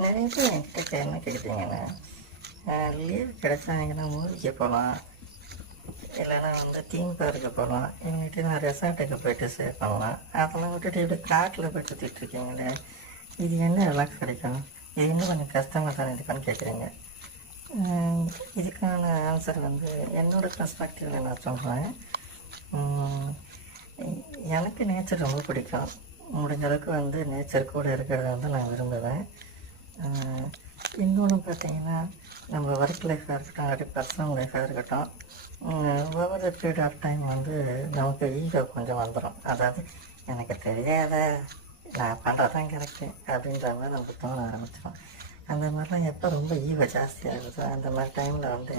நிறைய பேர் என்கிட்ட என்ன கேட்டீங்கன்னா லீவ் கிடைச்சாங்கன்னா மூவிக்கு போகலாம். இல்லைன்னா வந்து தீம் பார்க்கு போகலாம். எங்கிட்ட நான் ரெசார்ட்டுக்கு போயிட்டு ஸ்டே பண்ணலாம். அதெல்லாம் விட்டுட்டு இப்படி காட்டில் போய் சுற்றிட்டு இருக்கீங்களே இது என்ன ரிலாக்ஸ் கிடைக்கும்? இது இன்னும் கொஞ்சம் கஷ்டமாக தானே இருக்கான்னு கேட்குறீங்க இதுக்கான ஆன்சர் வந்து என்னோடய பர்ஸ்பெக்டிவில் நான் சொல்கிறேன் எனக்கு நேச்சர் ரொம்ப பிடிக்கும். முடிஞ்ச அளவுக்கு வந்து நேச்சர் கூட இருக்கிறத வந்து நான் விரும்புவேன். இன்னொன்று பார்த்தீங்கன்னா நம்ம ஒர்க் லைஃபாக இருக்கட்டும் அப்படி பர்சனல் லைஃபாக இருக்கட்டும் ஒவ்வொரு பீரியட் ஆஃப் டைம் வந்து நமக்கு ஈகோ கொஞ்சம் வந்துடும் அதாவது எனக்கு தெரியாத நான் பண்ணுறது தான் கரெக்டு அப்படின்ற மாதிரி நமக்கு தோண ஆரம்பிச்சிடும் அந்த மாதிரிலாம் எப்போ ரொம்ப ஈகோ ஜாஸ்தியாகுதோ அந்த மாதிரி டைமில் வந்து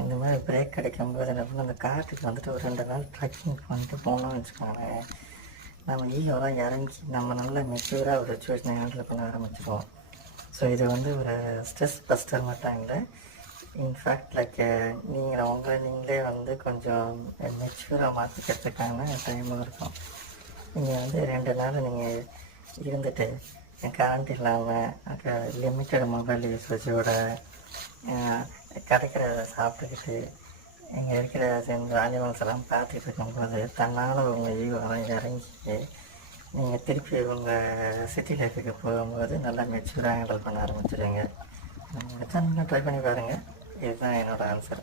இந்த மாதிரி பிரேக் கிடைக்கும்போது என்ன பண்ண அந்த காட்டுக்கு வந்துட்டு ஒரு ரெண்டு நாள் ட்ரெக்கிங் பண்ணிட்டு போனோம்னு வச்சுக்கோங்களேன். நம்ம ஈகோலாம் இறங்கி நம்ம நல்ல மெச்சூராக ஒரு சுச்சுவேஷனை ஹேண்டில் பண்ண ஆரம்பிச்சிருவோம். ஸோ இது வந்து ஒரு ஸ்ட்ரெஸ் பஸ்டர் மட்டும் இல்லை. இன்ஃபேக்ட் லைக் நீங்கள் உங்களை நீங்களே வந்து கொஞ்சம் மெச்சூராக மாற்றிக்கிறதுக்கான டைமும் இருக்கும். நீங்கள் வந்து ரெண்டு நாள் நீங்கள் இருந்துட்டு கரண்ட் இல்லாமல் லிமிட்டட் மொபைல் யூசேஜோட கிடைக்கிறத சாப்பிட்டுக்கிட்டு இங்கே இருக்கிற இந்த அனிமல்ஸ் எல்லாம் பார்த்துட்டு இருக்கும்போது தன்னால் உங்கள் ஈவெல்லாம் இறங்கி நீங்கள் திருப்பி உங்கள் சிட்டி லைஃபுக்கு போகும்போது நல்லா மெச்சூராக ஹேண்டில் பண்ண ஆரம்பிச்சிடுங்க ட்ரை பண்ணி பாருங்கள் இதுதான் என்னோடய ஆன்சர்